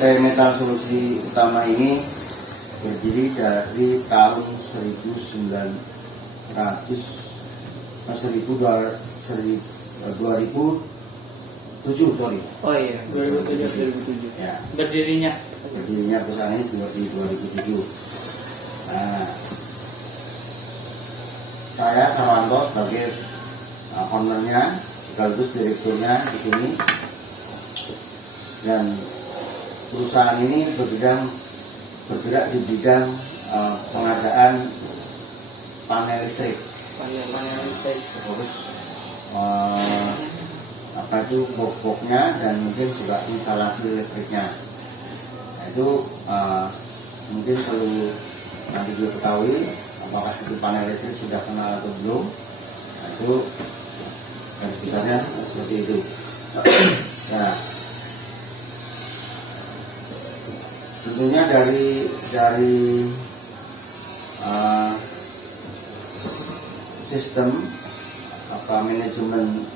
PT Metal Solusi Utama ini berdiri dari tahun 2007 sorry. Oh iya, 2007. Ya. Berdirinya Perusahaan ini di 2007. Nah, saya Sarwanto sebagai ownernya sekaligus direkturnya di sini, dan perusahaan ini bergerak di bidang pengadaan panel listrik. Terus apa itu box-boxnya dan mungkin juga instalasi listriknya. Nah, itu mungkin perlu nanti diketahui apakah itu panel listrik sudah kenal atau belum. Nah, itu garis besarnya seperti itu. Nah, tentunya dari sistem manajemen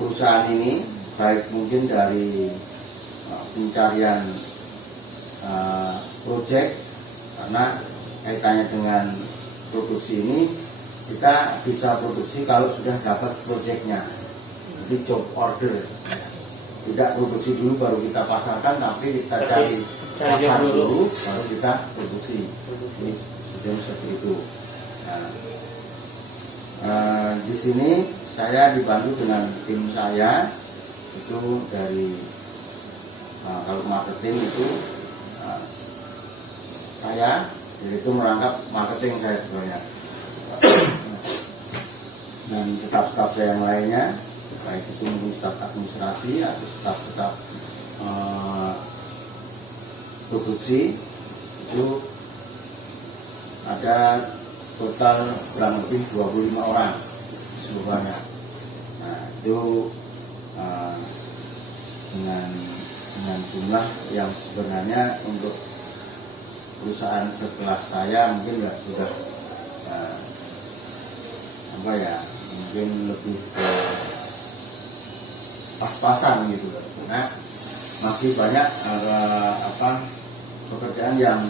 perusahaan ini, baik mungkin dari pencarian proyek, karena kaitannya dengan produksi ini, kita bisa produksi kalau sudah dapat proyeknya, jadi job order. Tidak produksi dulu baru kita pasarkan, tapi kita cari pasar dulu baru kita produksi. Ini sudah seperti itu. Nah, di sini saya dibantu dengan tim saya, itu dari kalau marketing itu saya, itu merangkap marketing saya sebenarnya, dan staf-staf saya yang lainnya, baik itu mungkin staf administrasi atau staf produksi, itu ada total kurang lebih 25 orang seluruhnya. Nah, itu dengan jumlah yang sebenarnya untuk perusahaan sekelas saya mungkin nggak sudah mungkin lebih ke pas-pasan gitu, karena masih banyak pekerjaan yang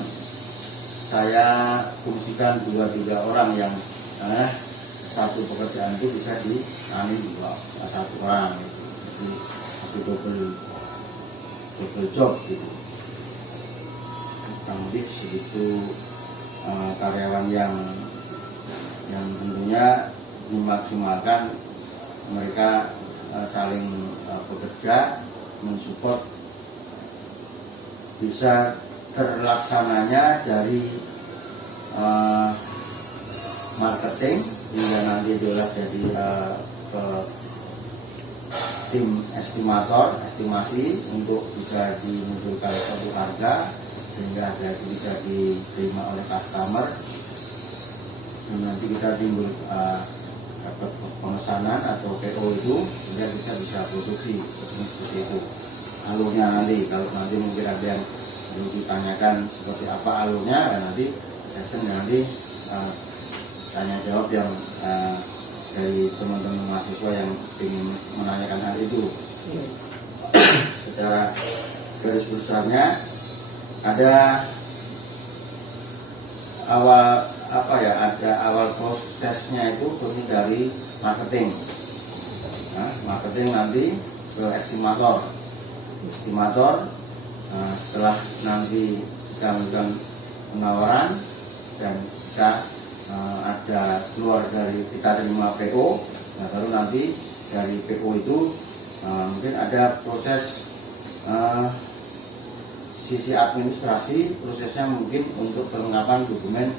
saya fungsikan 2-3 orang, yang satu pekerjaan itu bisa ditangani 1 orang gitu. Jadi masih double job gitu. Kurang lebih segitu karyawan yang tentunya dimaksimalkan, mereka saling bekerja mensupport bisa terlaksananya dari marketing hingga nanti diolah jadi tim estimasi untuk bisa dimunculkan suatu harga sehingga harga itu bisa diterima oleh customer, dan nanti kita timbul dapat pemesanan atau PO itu sehingga kita bisa produksi seperti itu. Alurnya nanti, kalau nanti mungkin ada yang perlu ditanyakan seperti apa alurnya, dan nanti session nanti tanya jawab yang dari teman-teman mahasiswa yang ingin menanyakan hal itu. Secara garis besarnya ada awal prosesnya itu turun dari marketing. Nah, marketing nanti ke estimator. Setelah nanti kita melakukan penawaran dan kita ada keluar dari kita terima PO, nah baru nanti dari PO itu mungkin ada proses sisi administrasi, prosesnya mungkin untuk perlengkapan dokumen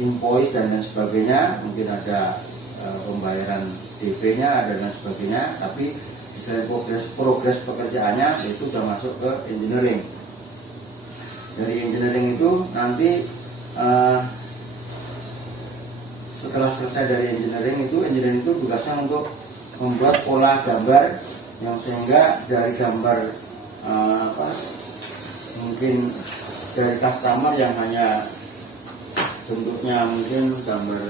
invoice dan lain sebagainya, mungkin ada pembayaran DP-nya dan lain sebagainya. Tapi selain progres pekerjaannya itu sudah masuk ke engineering. Dari engineering itu nanti setelah selesai dari engineering itu tugasnya untuk membuat pola gambar yang sehingga dari gambar mungkin dari customer yang hanya bentuknya mungkin gambar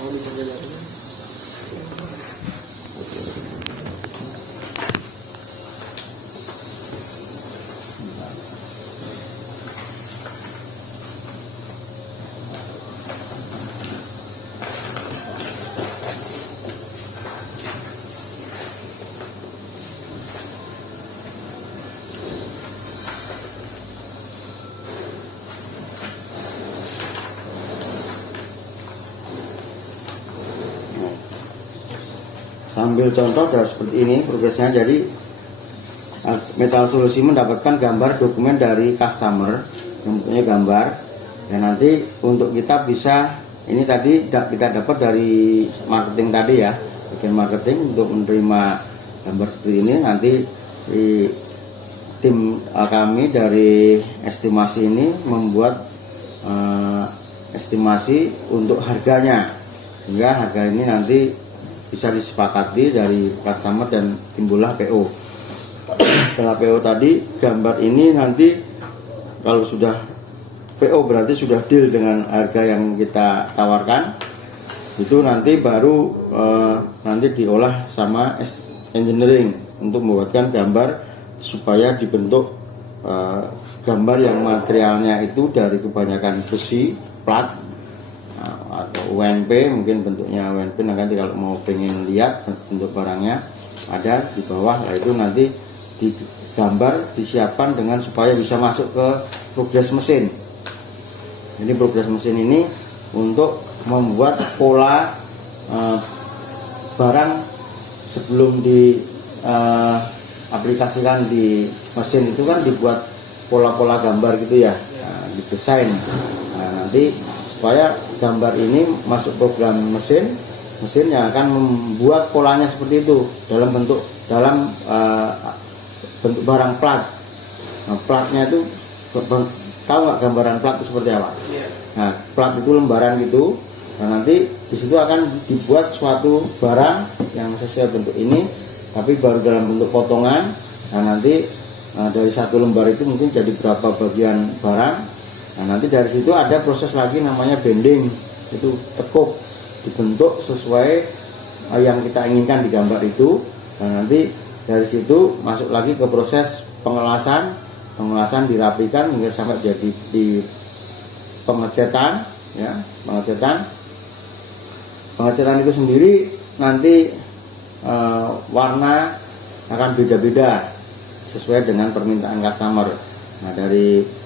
mau diperjelas. Sambil contoh dan seperti ini progresnya. Jadi Metal Solusi mendapatkan gambar dokumen dari customer yang mempunyai gambar, dan nanti untuk kita bisa, ini tadi kita dapat dari marketing tadi ya, bagian marketing untuk menerima gambar seperti ini. Nanti tim kami dari estimasi ini membuat estimasi untuk harganya, sehingga harga ini nanti bisa disepakati dari customer dan timbullah PO. Setelah PO tadi, gambar ini nanti kalau sudah PO berarti sudah deal dengan harga yang kita tawarkan. Itu nanti baru nanti diolah sama engineering untuk membuatkan gambar supaya dibentuk gambar yang materialnya itu dari kebanyakan besi, plat, atau UNP, mungkin bentuknya UNP. Nanti kalau mau pengen lihat bentuk barangnya ada di bawah, lah itu nanti digambar, disiapkan dengan supaya bisa masuk ke progres mesin. Jadi progres mesin ini untuk membuat pola barang sebelum diaplikasikan di mesin itu kan dibuat pola-pola gambar gitu ya, didesain. Nanti supaya gambar ini masuk program mesin yang akan membuat polanya seperti itu dalam bentuk barang plat. Nah, platnya itu tahu nggak gambaran plat itu seperti apa? Nah, plat itu lembaran gitu. Nah, nanti di situ akan dibuat suatu barang yang sesuai bentuk ini, tapi baru dalam bentuk potongan. Nah, nanti dari satu lembar itu mungkin jadi berapa bagian barang. Nah, nanti dari situ ada proses lagi namanya bending, itu tekuk, dibentuk sesuai yang kita inginkan di gambar itu. Nah, nanti dari situ masuk lagi ke proses pengelasan dirapikan hingga sampai jadi di pengecetan ya. Pengecetan itu sendiri nanti warna akan beda-beda sesuai dengan permintaan customer. Nah, dari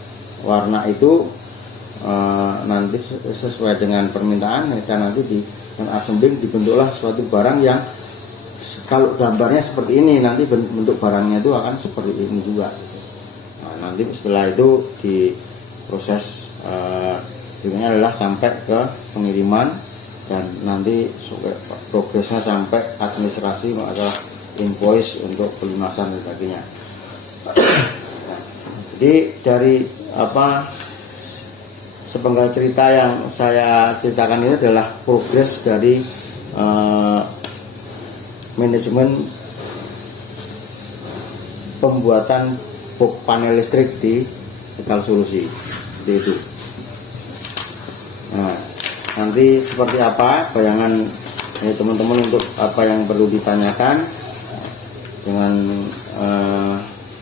warna itu nanti sesuai dengan permintaan kita nanti di assembling, dibentuklah suatu barang yang kalau gambarnya seperti ini, nanti bentuk barangnya itu akan seperti ini juga. Nah, nanti setelah itu di proses berikutnya adalah sampai ke pengiriman, dan nanti progresnya sampai administrasi atau invoice untuk pelunasan dan sebagainya. Jadi dari sepenggal cerita yang saya ceritakan ini adalah progres dari manajemen pembuatan box panel listrik di Metal Solusi, seperti itu. Nah, nanti seperti apa bayangan teman-teman untuk apa yang perlu ditanyakan dengan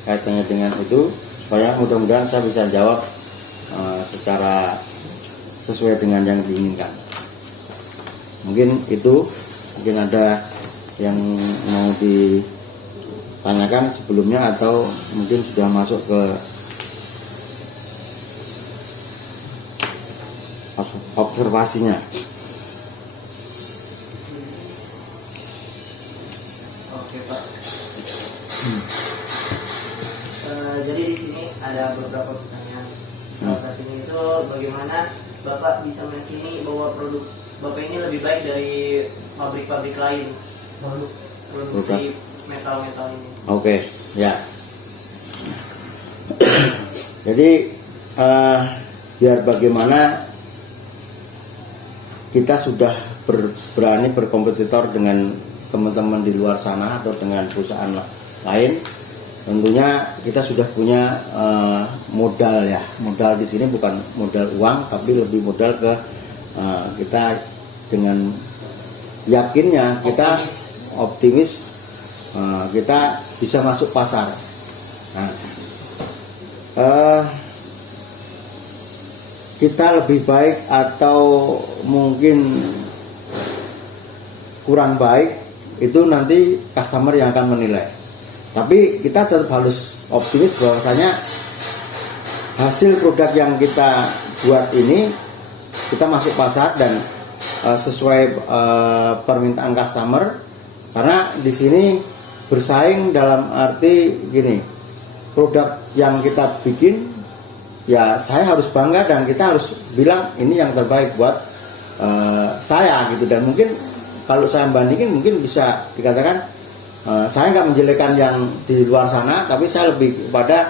kaitannya dengan itu, supaya mudah-mudahan saya bisa jawab secara sesuai dengan yang diinginkan. Mungkin itu, mungkin ada yang mau ditanyakan sebelumnya atau mungkin sudah masuk ke observasinya. Oke, Pak. Jadi di sini ada beberapa pertanyaan. Salah satunya itu bagaimana Bapak bisa meyakini bahwa produk Bapak ini lebih baik dari pabrik-pabrik lain produksi metal-metal ini? Oke, ya. Jadi biar bagaimana kita sudah berani berkompetitor dengan teman-teman di luar sana atau dengan perusahaan lain, tentunya kita sudah punya modal ya. Modal di sini bukan modal uang, tapi lebih modal ke kita dengan yakinnya kita optimis kita bisa masuk pasar. Nah, kita lebih baik atau mungkin kurang baik itu nanti customer yang akan menilai. Tapi kita tetap harus optimis bahwasanya hasil produk yang kita buat ini kita masuk pasar dan sesuai permintaan customer, karena di sini bersaing dalam arti gini, produk yang kita bikin ya saya harus bangga dan kita harus bilang ini yang terbaik buat saya gitu. Dan mungkin kalau saya bandingin mungkin bisa dikatakan saya nggak menjelekkan yang di luar sana, tapi saya lebih kepada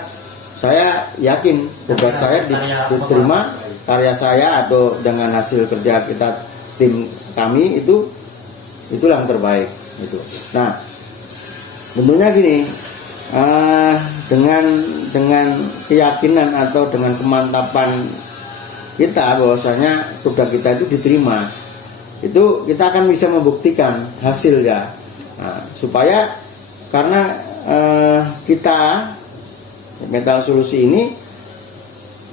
saya yakin produk saya diterima, karya saya atau dengan hasil kerja kita tim kami itu yang terbaik gitu. Nah, tentunya gini, dengan keyakinan atau dengan kemantapan kita bahwasanya produk kita itu diterima, itu kita akan bisa membuktikan hasilnya. Nah, supaya karena kita Metal Solusi ini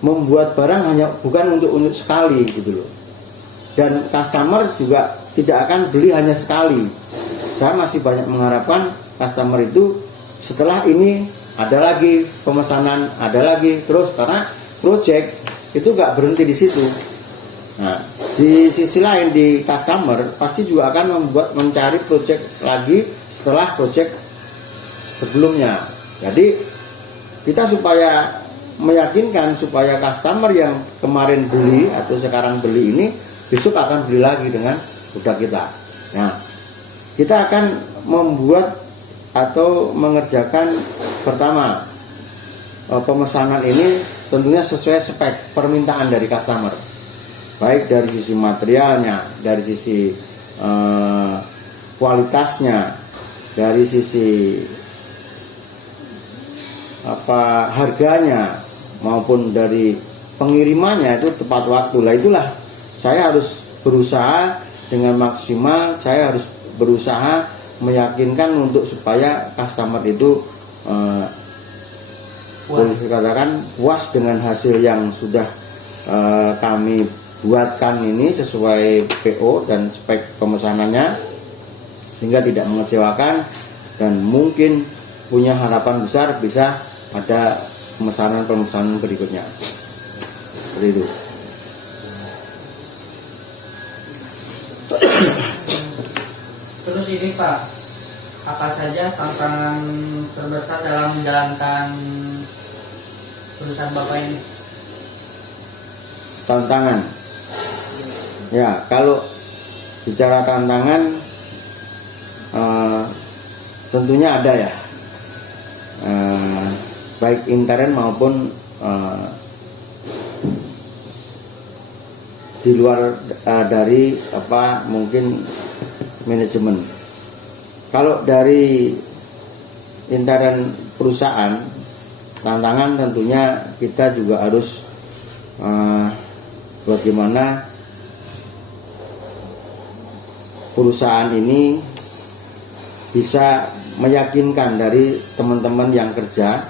membuat barang hanya bukan untuk sekali gitu loh, dan customer juga tidak akan beli hanya sekali. Saya masih banyak mengharapkan customer itu setelah ini ada lagi pemesanan, ada lagi terus, karena project itu gak berhenti di situ. Nah, di sisi lain di customer pasti juga akan mencari project lagi setelah project sebelumnya. Jadi kita supaya meyakinkan supaya customer yang kemarin beli atau sekarang beli ini besok akan beli lagi dengan produk kita. Nah, kita akan membuat atau mengerjakan pertama pemesanan ini tentunya sesuai spek permintaan dari customer, baik dari sisi materialnya, dari sisi kualitasnya, dari sisi harganya maupun dari pengirimannya itu tepat waktu. Lah itulah saya harus berusaha dengan maksimal, saya harus berusaha meyakinkan untuk supaya customer itu boleh dikatakan puas dengan hasil yang sudah kami buatkan ini sesuai PO dan spek pemesanannya, sehingga tidak mengecewakan dan mungkin punya harapan besar bisa ada pemesanan berikutnya. Seperti itu. Terus ini Pak, apa saja tantangan terbesar dalam menjalankan perusahaan Bapak ini? Tantangan, ya kalau bicara tantangan tentunya ada ya, baik intern maupun di luar dari mungkin manajemen. Kalau dari intern perusahaan, tantangan tentunya kita juga harus bagaimana perusahaan ini bisa meyakinkan dari teman-teman yang kerja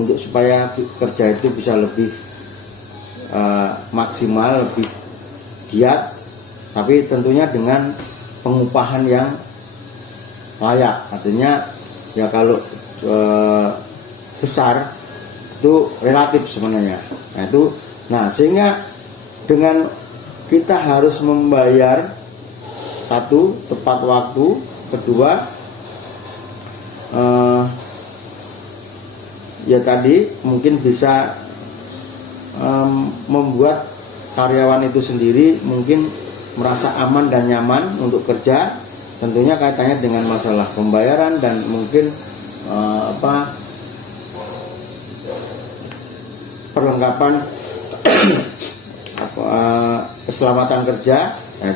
untuk supaya kerja itu bisa lebih maksimal, lebih giat, tapi tentunya dengan pengupahan yang layak. Artinya ya kalau besar itu relatif sebenarnya. Nah sehingga dengan kita harus membayar, satu, tepat waktu, kedua ya tadi mungkin bisa membuat karyawan itu sendiri mungkin merasa aman dan nyaman untuk kerja, tentunya kaitannya dengan masalah pembayaran dan mungkin perlengkapan keselamatan kerja. Nah,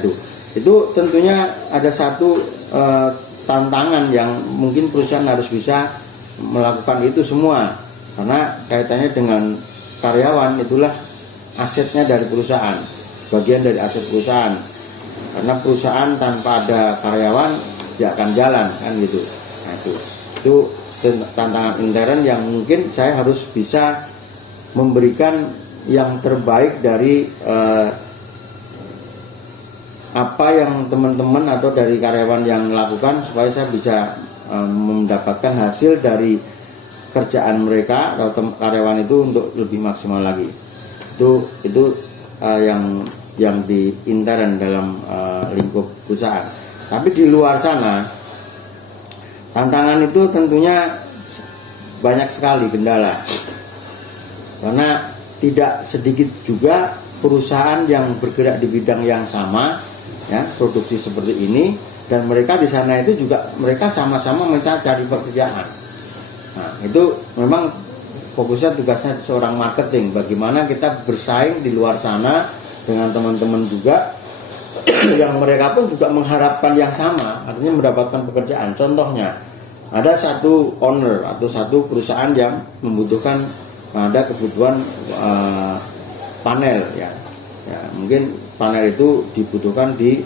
itu tentunya ada satu tantangan yang mungkin perusahaan harus bisa melakukan itu semua, karena kaitannya dengan karyawan itulah asetnya dari perusahaan, bagian dari aset perusahaan. karena perusahaan tanpa ada karyawan tidak akan jalan kan gitu. Nah itu tantangan intern yang mungkin saya harus bisa memberikan yang terbaik dari apa yang teman-teman atau dari karyawan yang lakukan, supaya saya bisa mendapatkan hasil dari kerjaan mereka atau karyawan itu untuk lebih maksimal lagi. Itu yang di intern dalam lingkup perusahaan. Tapi di luar sana tantangan itu tentunya banyak sekali kendala, karena tidak sedikit juga perusahaan yang bergerak di bidang yang sama, ya, produksi seperti ini, dan mereka di sana itu juga mereka sama-sama minta cari pekerjaan. Nah, itu memang fokusnya tugasnya seorang marketing, bagaimana kita bersaing di luar sana dengan teman-teman juga yang mereka pun juga mengharapkan yang sama, artinya mendapatkan pekerjaan. Contohnya, ada satu owner atau satu perusahaan yang membutuhkan, ada kebutuhan panel, ya, mungkin panel itu dibutuhkan di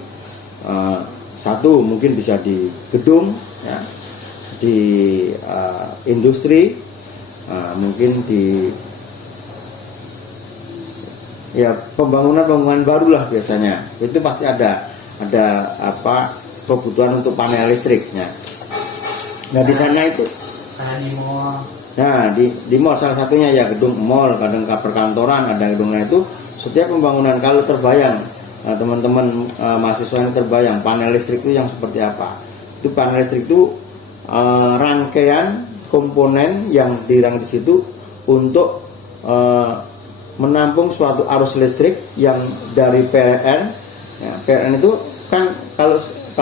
satu, mungkin bisa di gedung, ya, di industri, mungkin di ya pembangunan baru lah biasanya. Itu pasti ada apa kebutuhan untuk panel listriknya. Nah di sana itu, di mall. nah di mall salah satunya ya, gedung mall, kadang perkantoran, ada gedungnya itu. Setiap pembangunan kalau terbayang, teman-teman mahasiswa yang terbayang panel listrik itu yang seperti apa? Itu panel listrik itu rangkaian komponen yang dirang di situ untuk menampung suatu arus listrik yang dari PLN. Ya, PLN itu kan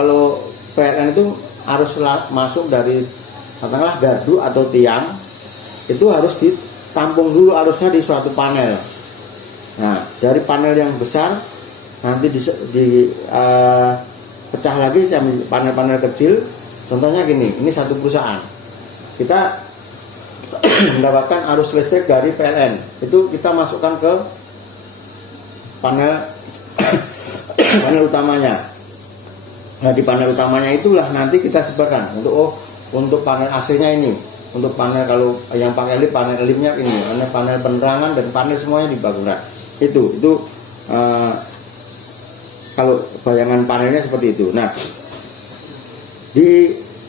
kalau PLN itu arus masuk dari katakanlah gardu atau tiang, itu harus ditampung dulu arusnya di suatu panel. Nah, dari panel yang besar nanti pecah lagi panel-panel kecil. Contohnya gini, ini satu perusahaan, kita mendapatkan arus listrik dari PLN, itu kita masukkan ke panel utamanya. Nah di panel utamanya itulah nanti kita sebarkan untuk panel AC-nya ini, untuk panel kalau yang pakai lift, panel liftnya ini, panel penerangan dan panel semuanya dibaguskan. Itu kalau bayangan panelnya seperti itu. Nah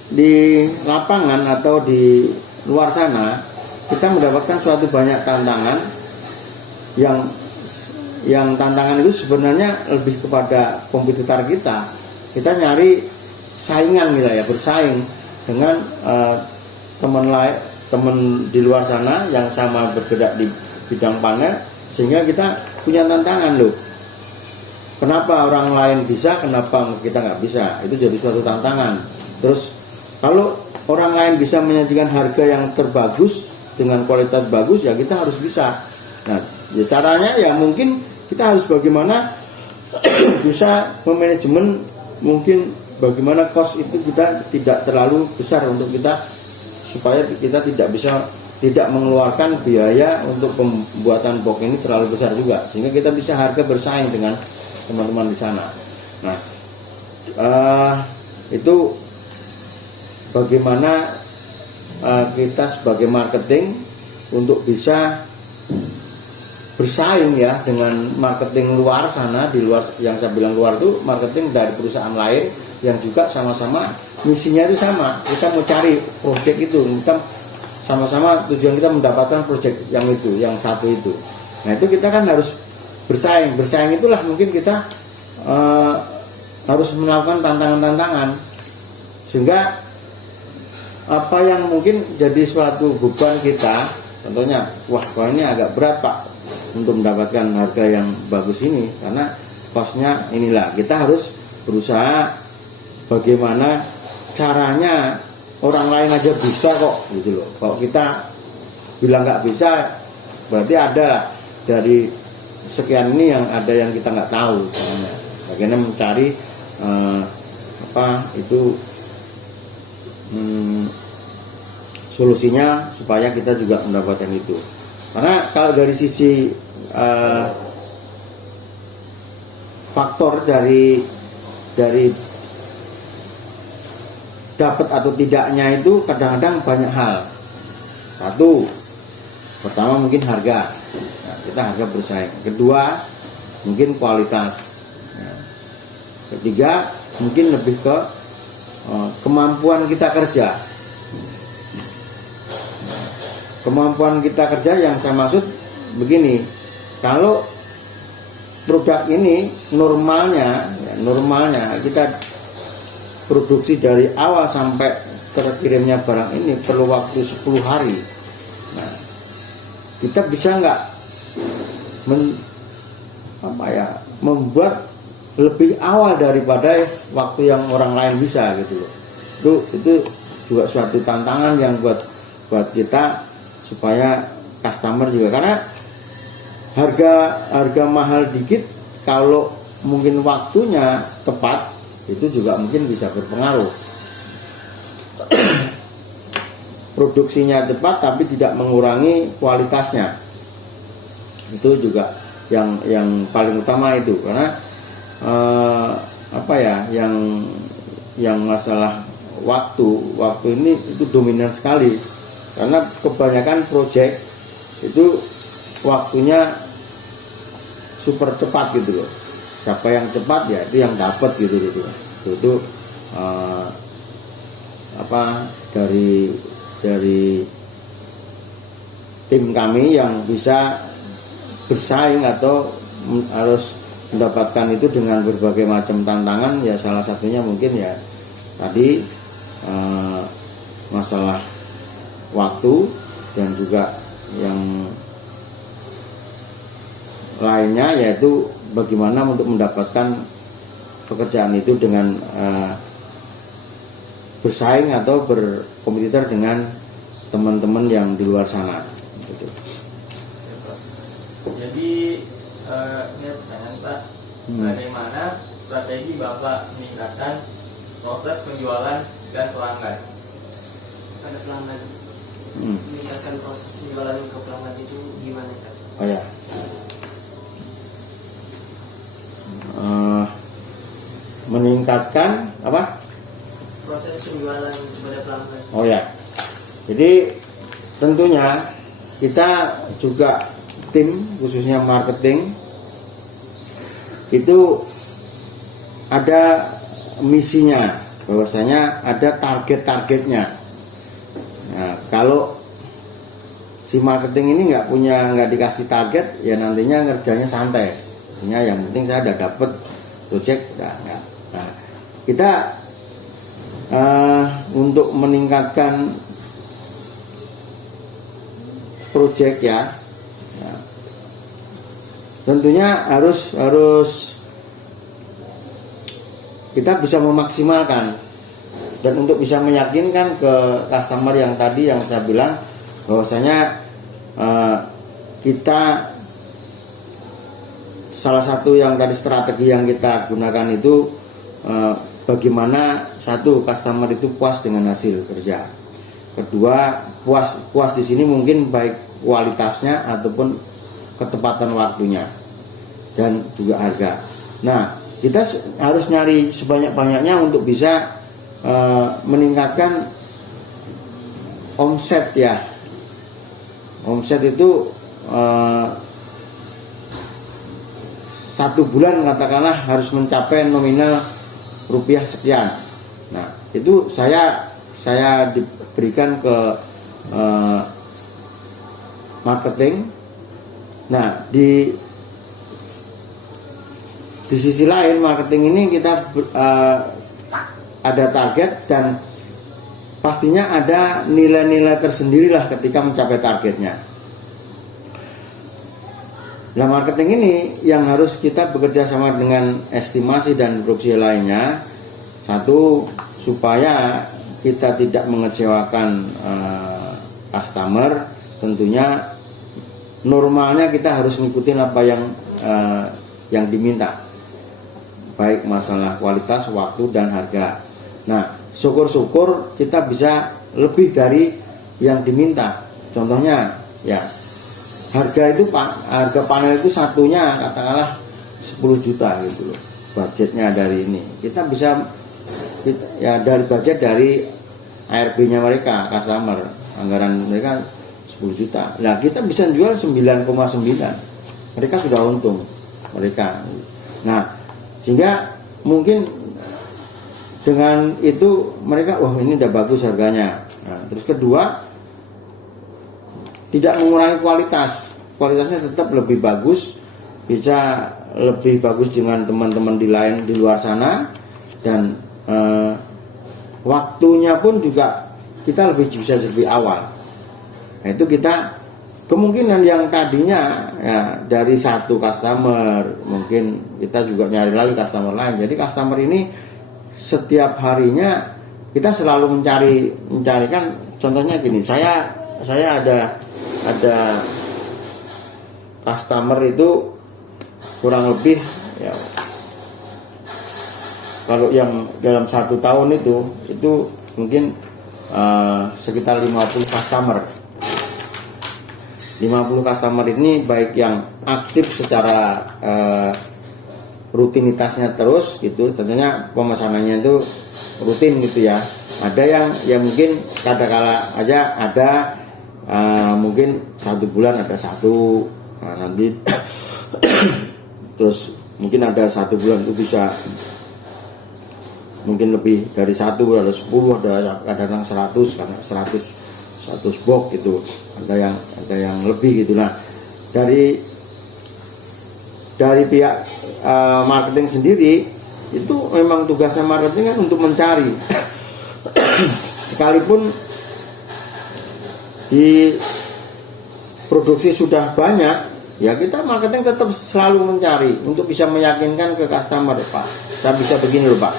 di lapangan atau di luar sana kita mendapatkan suatu banyak tantangan yang tantangan itu sebenarnya lebih kepada kompetitor kita. Kita nyari saingan gitu ya, bersaing dengan teman di luar sana yang sama bergerak di bidang panel, sehingga kita punya tantangan loh. Kenapa orang lain bisa, kenapa kita nggak bisa? Itu jadi suatu tantangan. Terus kalau orang lain bisa menyajikan harga yang terbagus dengan kualitas bagus, ya kita harus bisa. Nah, ya caranya ya mungkin kita harus bagaimana bisa memanajemen, mungkin bagaimana cost itu kita tidak terlalu besar untuk kita, supaya kita tidak mengeluarkan biaya untuk pembuatan box ini terlalu besar juga, sehingga kita bisa harga bersaing dengan teman-teman di sana. Nah, itu bagaimana kita sebagai marketing untuk bisa bersaing ya dengan marketing luar sana. Di luar, yang saya bilang luar itu marketing dari perusahaan lain yang juga sama-sama misinya itu sama. Kita mau cari proyek itu, kita sama-sama tujuan kita mendapatkan proyek yang itu, yang satu itu. Nah itu kita kan harus bersaing. Bersaing itulah mungkin kita harus melakukan tantangan-tantangan, sehingga apa yang mungkin jadi suatu beban kita, contohnya, wah kok ini agak berat Pak untuk mendapatkan harga yang bagus ini, karena costnya inilah. Kita harus berusaha bagaimana caranya orang lain aja bisa kok gitu loh. Kalau kita bilang nggak bisa, berarti ada lah dari sekian ini yang ada yang kita nggak tahu. Bagaimana mencari solusinya supaya kita juga mendapatkan itu. Karena kalau dari sisi faktor dari dari dapat atau tidaknya itu kadang-kadang banyak hal. Satu, pertama mungkin harga. Nah, kita harga bersaing. Kedua, mungkin kualitas. Nah, ketiga, mungkin lebih ke kemampuan kita kerja. Kemampuan kita kerja yang saya maksud begini, kalau produk ini normalnya kita produksi dari awal sampai terkirimnya barang ini perlu waktu 10 hari. Nah, kita bisa nggak membuat lebih awal daripada waktu yang orang lain bisa gitu loh. Itu juga suatu tantangan yang buat kita supaya customer juga, karena harga mahal dikit kalau mungkin waktunya tepat itu juga mungkin bisa berpengaruh. Produksinya cepat tapi tidak mengurangi kualitasnya, itu juga yang paling utama itu, karena yang masalah waktu ini itu dominan sekali, karena kebanyakan project itu waktunya super cepat gitu loh. Siapa yang cepat ya itu yang dapat gitu. Itu dari tim kami yang bisa bersaing atau harus mendapatkan itu dengan berbagai macam tantangan, ya salah satunya mungkin ya tadi masalah waktu, dan juga yang lainnya yaitu bagaimana untuk mendapatkan pekerjaan itu dengan bersaing atau berkompetitor dengan teman-teman yang di luar sana gitu. Jadi ini pertanyaan Pak, bagaimana strategi Bapak meningkatkan proses penjualan dan pelanggan? Pada pelanggan, meningkatkan proses penjualan ke pelanggan itu gimana Pak? Oh ya, meningkatkan apa? Proses penjualan kepada pelanggan. Oh ya, jadi tentunya kita juga tim khususnya marketing itu ada misinya, bahwasanya ada target-targetnya. Nah, kalau si marketing ini nggak dikasih target, ya nantinya ngerjanya santai. Artinya yang penting saya udah dapet project, udah enggak. Nah, kita untuk meningkatkan project ya, tentunya harus kita bisa memaksimalkan, dan untuk bisa meyakinkan ke customer yang tadi yang saya bilang bahwasanya kita salah satu yang tadi strategi yang kita gunakan itu bagaimana satu, customer itu puas dengan hasil kerja. Kedua, puas di sini mungkin baik kualitasnya ataupun ketepatan waktunya dan juga harga. Nah, kita harus nyari sebanyak-banyaknya untuk bisa meningkatkan omset ya. Omset itu 1 bulan katakanlah harus mencapai nominal rupiah sekian. Nah, itu saya diberikan ke marketing. Nah, di sisi lain marketing ini kita ada target, dan pastinya ada nilai-nilai tersendirilah ketika mencapai targetnya. Nah, marketing ini yang harus kita bekerja sama dengan estimasi dan produksi lainnya. Satu, supaya kita tidak mengecewakan customer. Tentunya normalnya kita harus ngikutin apa yang diminta, baik masalah kualitas, waktu, dan harga. Nah, syukur-syukur kita bisa lebih dari yang diminta. Contohnya ya, harga panel itu satunya katakanlah 10 juta gitu loh. budgetnya dari ini. Kita bisa ya dari budget dari ARB-nya mereka, customer, anggaran mereka 10 juta. Nah, kita bisa jual 9,9. Mereka sudah untung mereka. Nah, sehingga mungkin dengan itu mereka, wah ini udah bagus harganya. Nah, terus kedua, tidak mengurangi kualitas. Kualitasnya tetap lebih bagus, bisa lebih bagus dengan teman-teman di luar sana, dan waktunya pun juga kita bisa lebih awal. Nah, itu kita kemungkinan yang tadinya ya dari satu customer, mungkin kita juga nyari lagi customer lain. Jadi customer ini setiap harinya kita selalu mencarikan. Contohnya gini, saya ada customer itu kurang lebih ya, kalau yang dalam 1 tahun itu mungkin sekitar 50 customer. 50 customer ini baik yang aktif secara rutinitasnya terus gitu, tentunya pemesanannya itu rutin gitu ya. Ada yang mungkin kadang-kala aja ada mungkin 1 bulan ada 1, nah, nanti terus mungkin ada 1 bulan itu bisa mungkin lebih dari 1, ada 10, ada kadang 100, karena 100 box gitu, ada yang lebih gitu. Nah, dari pihak marketing sendiri itu memang tugasnya marketing kan untuk mencari sekalipun di produksi sudah banyak, ya kita marketing tetap selalu mencari untuk bisa meyakinkan ke customer, Pak, saya bisa begini loh Pak,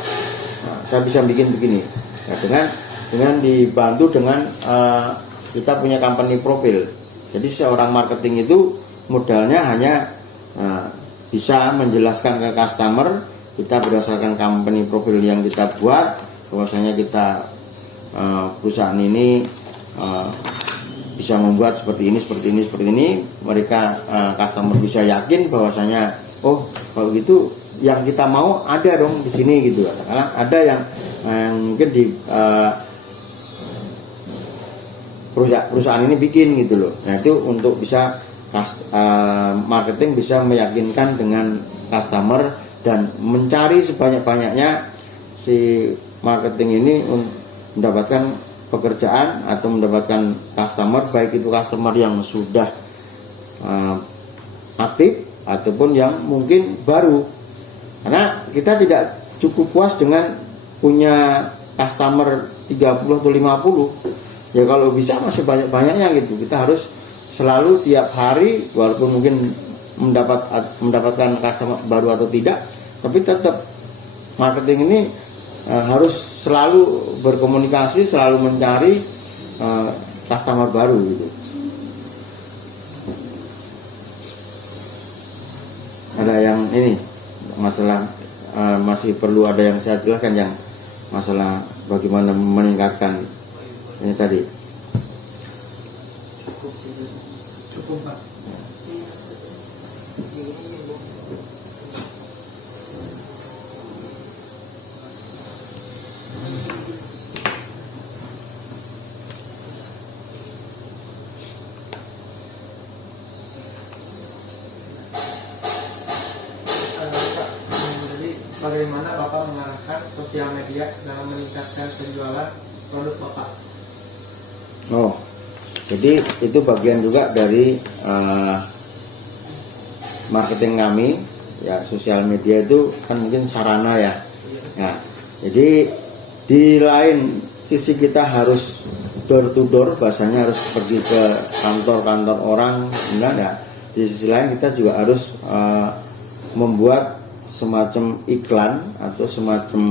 nah, saya bisa bikin begini. Nah, dengan dibantu dengan kita punya company profile. Jadi seorang marketing itu modalnya hanya bisa menjelaskan ke customer kita berdasarkan company profile yang kita buat, bahwasanya kita perusahaan ini bisa membuat seperti ini. Mereka customer bisa yakin bahwasanya oh kalau gitu yang kita mau ada dong di sini gitu. Karena ada yang mungkin di perusahaan ini bikin gitu loh. Nah, itu untuk bisa marketing bisa meyakinkan dengan customer dan mencari sebanyak-banyaknya si marketing ini mendapatkan pekerjaan atau mendapatkan customer, baik itu customer yang sudah aktif ataupun yang mungkin baru. Karena kita tidak cukup puas dengan punya customer 30 atau 50. Ya kalau bisa masih banyak-banyaknya gitu. Kita harus selalu tiap hari, walaupun mungkin mendapatkan customer baru atau tidak, tapi tetap marketing ini harus selalu berkomunikasi, selalu mencari customer baru gitu. Ada yang ini masalah masih perlu ada yang saya jelaskan, yang masalah bagaimana meningkatkan ini tadi. Cukup Pak. Bagaimana Bapak mengarahkan sosial media dalam meningkatkan penjualan produk Bapak? Oh, jadi itu bagian juga dari marketing kami. Ya, sosial media itu kan mungkin sarana ya. Nah, jadi di lain sisi kita harus door to door, bahasanya harus pergi ke kantor-kantor orang, enggak ada. Di sisi lain kita juga harus membuat semacam iklan atau semacam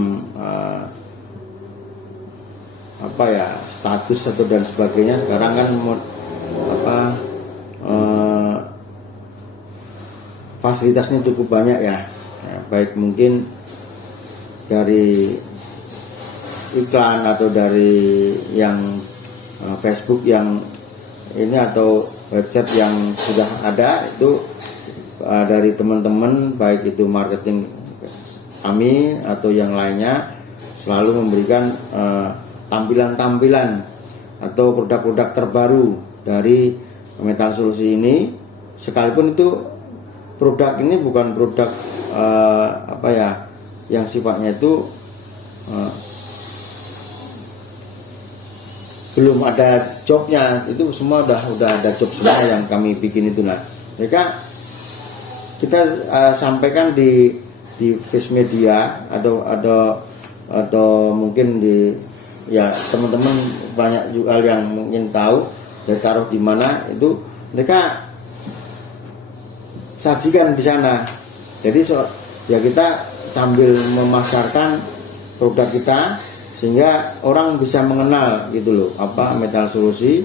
status atau dan sebagainya. Sekarang kan fasilitasnya cukup banyak ya, baik mungkin dari iklan atau dari yang Facebook yang ini atau website yang sudah ada itu dari teman-teman, baik itu marketing kami atau yang lainnya selalu memberikan tampilan-tampilan atau produk-produk terbaru dari Metal Solusi ini, sekalipun itu produk ini bukan produk yang sifatnya itu belum ada jobnya, itu semua udah ada job semua yang kami bikin itu. Nah, mereka kita sampaikan di face media atau mungkin di teman-teman banyak juga yang mungkin tahu dan taruh di mana itu mereka sajikan di sana. Jadi kita sambil memasarkan produk kita sehingga orang bisa mengenal gitu loh, apa Metal Solusi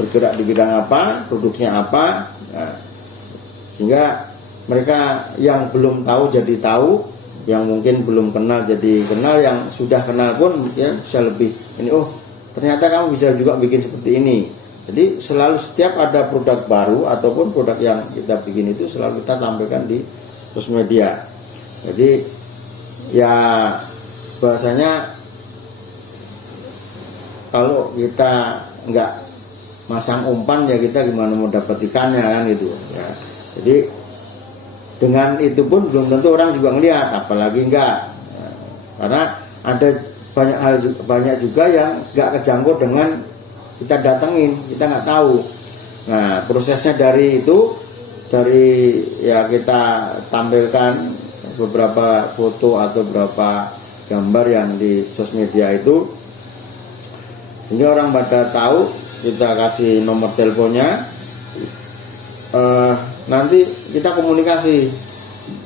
bergerak di bidang apa, produknya apa. Nah, sehingga mereka yang belum tahu jadi tahu, yang mungkin belum kenal jadi kenal, yang sudah kenal pun ya bisa lebih ini, oh ternyata kamu bisa juga bikin seperti ini. Jadi selalu setiap ada produk baru ataupun produk yang kita bikin itu selalu kita tampilkan di sosial media. Jadi ya bahasanya kalau kita nggak masang umpan ya kita gimana mau dapat ikannya kan gitu ya. Jadi dengan itu pun belum tentu orang juga ngelihat, apalagi enggak ya, karena ada banyak juga yang nggak kejangkau dengan kita datengin, kita nggak tahu. Nah prosesnya dari ya kita tampilkan beberapa foto atau beberapa gambar yang di sosial media itu, sehingga orang pada tahu. Kita kasih nomor teleponnya, nanti kita komunikasi,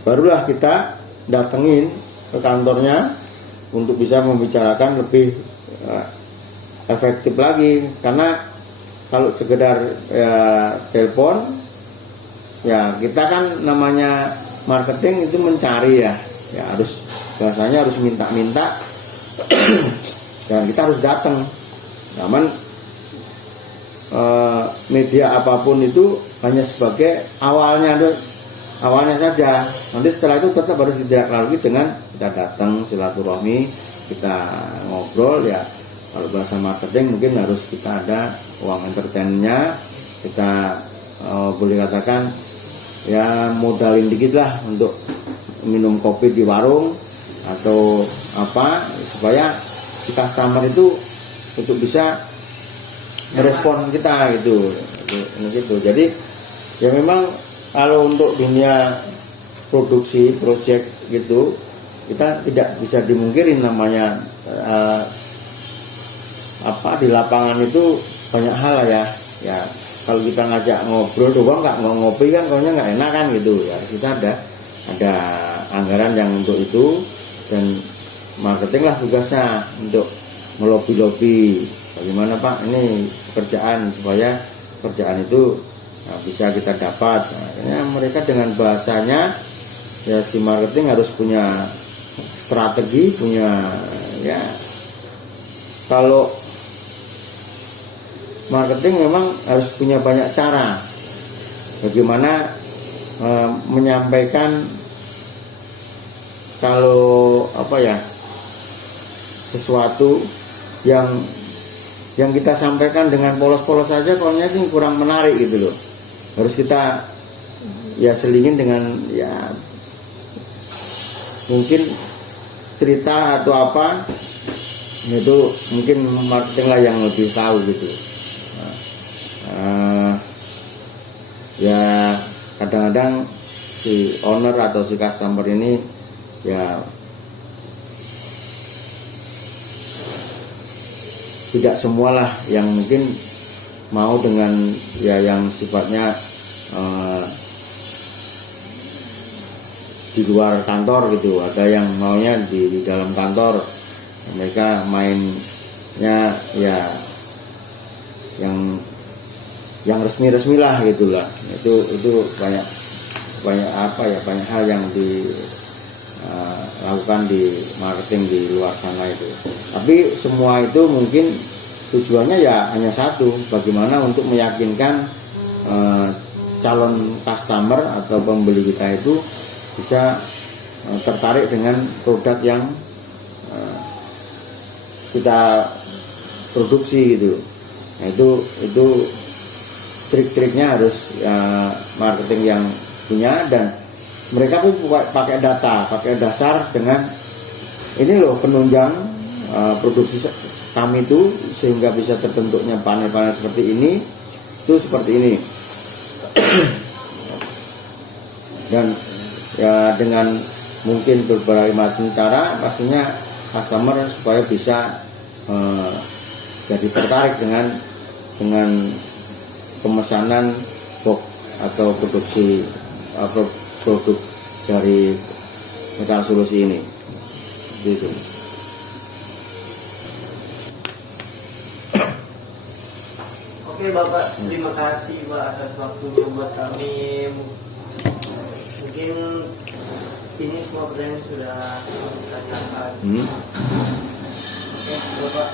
barulah kita datengin ke kantornya untuk bisa membicarakan lebih efektif lagi. Karena kalau sekedar telepon ya kita kan namanya marketing itu mencari ya harus bahasanya harus minta-minta dan kita harus datang. Namun media apapun itu hanya sebagai awalnya saja. Nanti setelah itu tetap harus ditindaklanjuti dengan kita datang silaturahmi, kita ngobrol ya. Kalau bahasa marketing mungkin harus kita ada uang entertainnya, kita boleh katakan ya modalin dikit lah untuk minum kopi di warung atau apa, supaya si customer itu untuk bisa merespon kita gitu. Jadi ya memang kalau untuk dunia produksi proyek gitu kita tidak bisa dimungkirin, namanya di lapangan itu banyak hal ya kalau kita ngajak ngobrol doang nggak ngopi kan kayaknya nggak enak kan gitu ya. Kita ada anggaran yang untuk itu, dan marketing lah tugasnya untuk melobi bagaimana Pak ini pekerjaan, supaya pekerjaan itu bisa kita dapat. Nah, mereka dengan bahasanya ya si marketing harus punya strategi, punya ya, kalau marketing memang harus punya banyak cara bagaimana menyampaikan kalau sesuatu yang kita sampaikan dengan polos-polos saja pokoknya ini kurang menarik gitu loh. Harus kita ya selingin dengan ya mungkin cerita atau apa, itu mungkin marketing lah yang lebih tahu gitu. Ya kadang-kadang si owner atau si customer ini ya tidak semualah yang mungkin mau dengan ya yang sifatnya di luar kantor gitu. Ada yang maunya di dalam kantor, mereka mainnya ya yang resmi lah gitulah. Itu banyak hal yang dilakukan di marketing di luar sana itu. Tapi semua itu mungkin tujuannya ya hanya satu, bagaimana untuk meyakinkan calon customer atau pembeli kita itu bisa tertarik dengan produk yang kita produksi gitu. Nah, itu trik-triknya harus marketing yang punya, dan mereka pun pakai data, pakai dasar dengan ini loh penunjang produksi kami itu sehingga bisa terbentuknya panel-panel seperti ini, itu seperti ini. Dan ya dengan mungkin berbagai macam cara pastinya customer supaya bisa jadi tertarik dengan pemesanan box atau produksi produk dari Metal Solusi ini gitu. Oke Bapak, terima kasih Pak atas waktunya buat kami. Mungkin ini semua pertanyaan sudah saya tanyakan. Oke Bapak.